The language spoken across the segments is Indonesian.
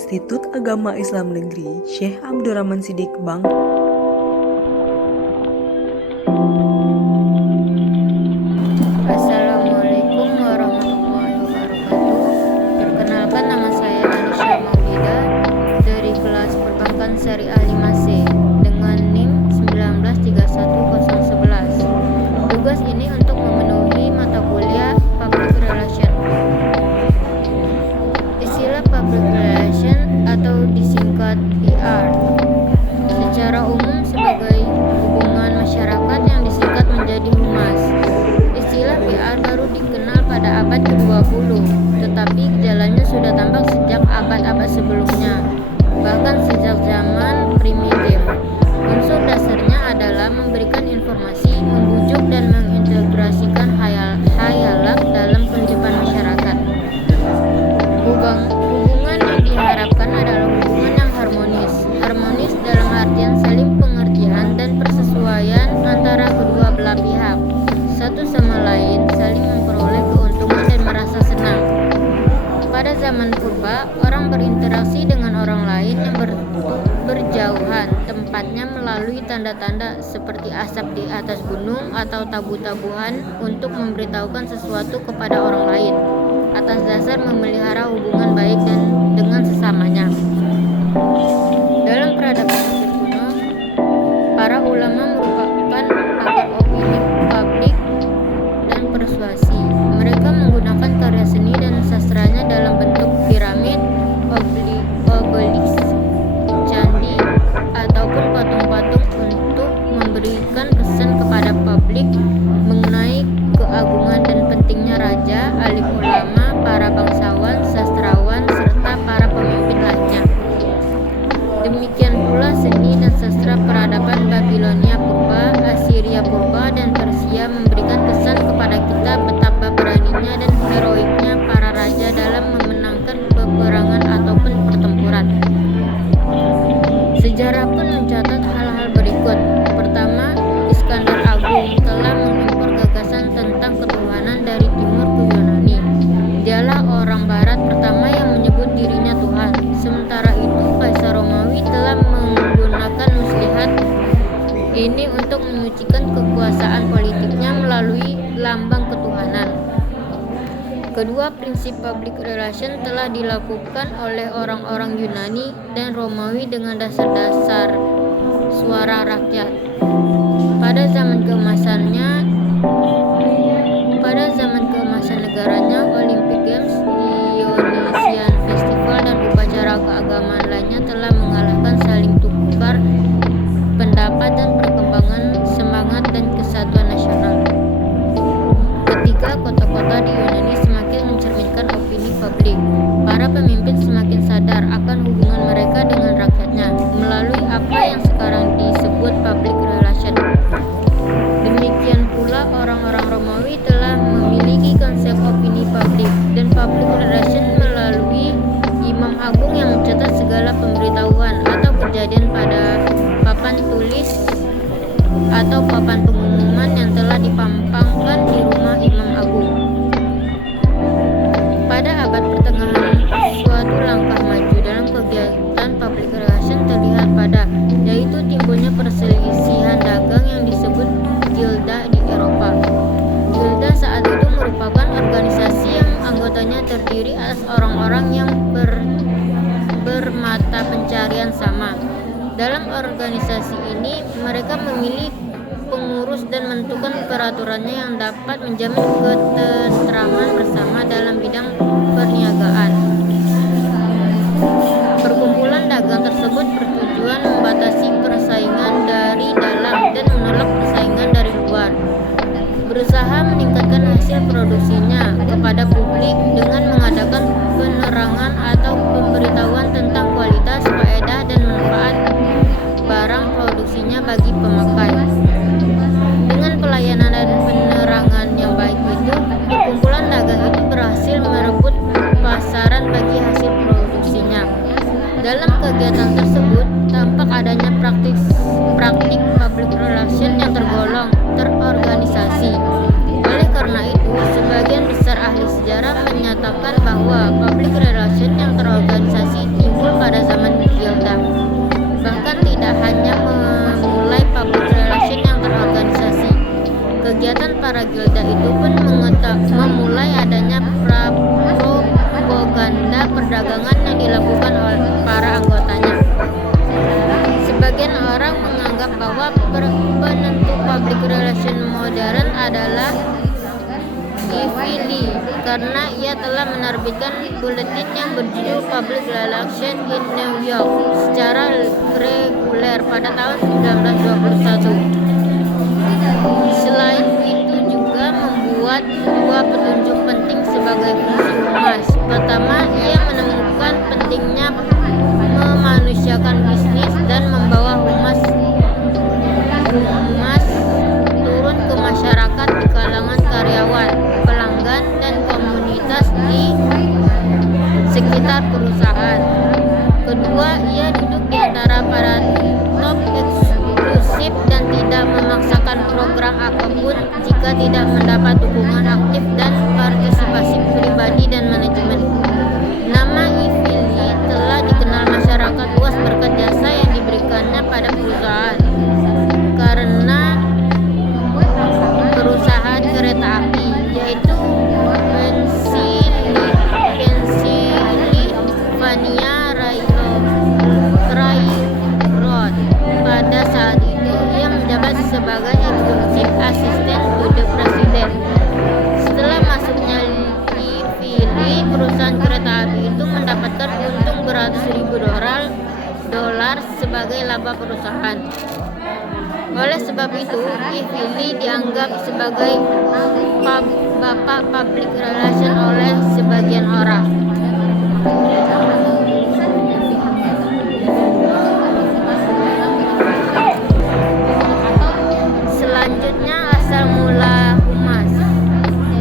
Institut Agama Islam Negeri Syekh Abdurrahman Siddiq Bang. Assalamualaikum warahmatullahi wabarakatuh. Perkenalkan, nama saya Anisha Maulida dari kelas Perbankan Syariah 5C dengan NIM 1931011. Tugas ini untuk memenuhi mata kuliah Public Relation. Istilah Public Relation atau disingkat PR secara umum sebagai hubungan masyarakat yang disingkat menjadi humas. Istilah PR baru dikenal pada abad ke-20, tetapi gejalanya sudah tampak sejak abad-abad sebelumnya, bahkan sejak zaman primitif. Unsur dasarnya adalah memberikan informasi, membujuk dan mengintegrasikan hayalat dalam kehidupan masyarakat. Hubungan yang diharapkan adalah hubungan yang harmonis. Harmonis dalam artian saling pengertian dan persesuaian antara kedua belah pihak, satu sama lain saling memperoleh keuntungan dan merasa senang. Pada zaman purba, orang berinteraksi dengan orang lain yang berjauhan, tempatnya melalui tanda-tanda seperti asap di atas gunung atau tabu-tabuhan untuk memberitahukan sesuatu kepada orang lain, atas dasar memelihara hubungan baik dan dengan sesamanya. Dalam peradaban Mesir kuno, para ulama merupakan pakar opini publik dan persuasi. Mereka menggunakan karya seni dan sastranya dalam bentuk piramid, obelisk, candi, ataupun patung-patung untuk memberikan kesan kepada publik mengenai keagungan dan pentingnya raja, alim ulama, para bangsawan, sastrawan, serta para pemimpin lainnya. Demikian pula seni dan sastra peradaban Babilonia purba, Assyria purba, dan Persia memberikan kesan kepada kita betapa beraninya dan heroiknya para raja dalam memenangkan peperangan ataupun pertempuran. Sejarah pun mencatat hal-hal berikut. Pertama, Iskandar Agung telah mengimpor gagasan tentang ketuhanan dari timur ke Yunani. Dialah orang barat pertama yang menyebut dirinya Tuhan. Sementara itu, Kaisar Romawi telah menggunakan muslihat ini untuk menyucikan kekuasaan politiknya melalui lambang ketuhanan. Kedua, prinsip public relation telah dilakukan oleh orang-orang Yunani dan Romawi dengan dasar-dasar suara rakyat. Pada zaman keemasan negaranya, Olympic Games, Dionysian Festival, dan upacara keagamaan lainnya telah mengalahkan saling tukar pendapat dan perkembangan semangat dan kesatuan nasional. Ketiga, kota-kota di Yunani semakin mencerminkan opini publik. Para pemimpin semakin sadar akan hubungan mereka dengan rakyatnya melalui apa yang sekarang disebut public relation. Demikian pula orang-orang Romawi telah memiliki konsep opini publik dan public relation melalui Imam Agung yang mencatat segala pemberitahuan atau kejadian pada papan tulis atau papan pengumuman yang telah dipampangkan di rumah Imam Agung. Pada abad pertengahan, suatu langkah maju dalam kegiatan public relation terlihat yaitu timbulnya perselisihan dagang yang disebut gilda di Eropa. Gilda saat itu merupakan organisasi yang anggotanya terdiri atas orang-orang yang bermata pencarian sama. Dalam organisasi ini, mereka memilih pengurus dan menentukan peraturannya yang dapat menjamin ketentraman bersama dalam bidang perniagaan. Perkumpulan dagang tersebut bertujuan membatasi persaingan dari dalam dan menolak persaingan dari luar. Berusaha meningkatkan hasil produksinya kepada publik dengan mengadakan penerangan atau pemberitahuan tentang kualitas, faedah, dan manfaat barang produksinya bagi pemakai. Dengan pelayanan dan penerangan yang baik itu, perkumpulan dagang itu berhasil merebut pasaran bagi hasil produksinya. Dalam kegiatan tersebut, tampak adanya praktik public relation yang terorganisasi. Oleh karena itu, sebagian besar ahli sejarah para anggotanya. Sebagian orang menganggap bahwa penentu public relation modern adalah Ivy Lee karena ia telah menerbitkan buletin yang berjudul Public Relations in New York secara reguler pada tahun 1921. Selain itu juga membuat dua petunjuk penting sebagai fungsi humas. Pertama, ia menemukan pentingnya memanusiakan bisnis dan membawa humas turun ke masyarakat di kalangan karyawan, pelanggan, dan komunitas di sekitar perusahaan. Kedua, ia duduk di antara para top eksklusif dan tidak memaksakan program apapun jika tidak mendapat dukungan aktif dan partisipasi pribadi dan manajemen. Nama Ivy Lee telah dikenal masyarakat luas berkat jasa yang diberikannya pada perusahaan. Karena perusahaan kereta api, yaitu Pennsylvania Railroad. Pada saat itu, ia menjabat sebagai Executive Assistant to the President. Setelah masuknya Ivy Lee, perusahaan kereta api itu mendapatkan untung beratus ribu dolar sebagai laba perusahaan. Oleh sebab itu, Ivy Lee dianggap sebagai bapak public relation oleh sebagian orang. Selanjutnya, asal mula humas.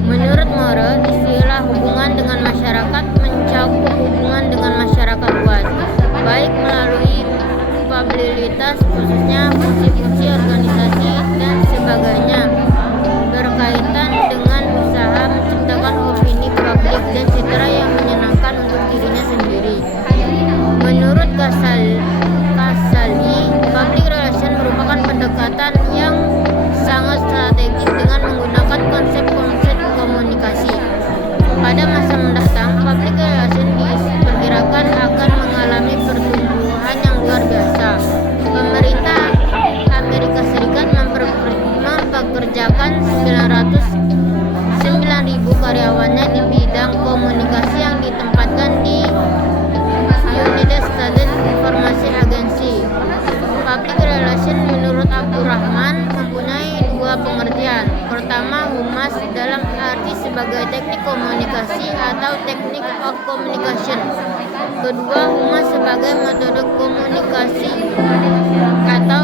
Menurut More, istilah hubungan dengan masyarakat mencakup hubungan dengan masyarakat luas, baik melalui kapabilitas, khususnya fungsi-fungsi organisasi dan sebagainya, berkaitan dengan usaha menciptakan opini publik dan citra yang menyenangkan untuk dirinya sendiri. Menurut Casali, public relation merupakan pendekatan yang sangat strategis dengan menggunakan konsep-konsep komunikasi. Pada masa mendatang, public relation diperkirakan akan mengalami pertumbuhan yang luar biasa. Pemerintah Amerika Serikat mempekerjakan 9.000 karyawannya di bidang komunikasi yang ditempatkan di United States Information Agency. Public relation menurut Abdurrahman mempunyai dua pengertian. Pertama, humas dalam arti sebagai teknik komunikasi atau technique of communication. Kedua, humas sebagai metode komunikasi atau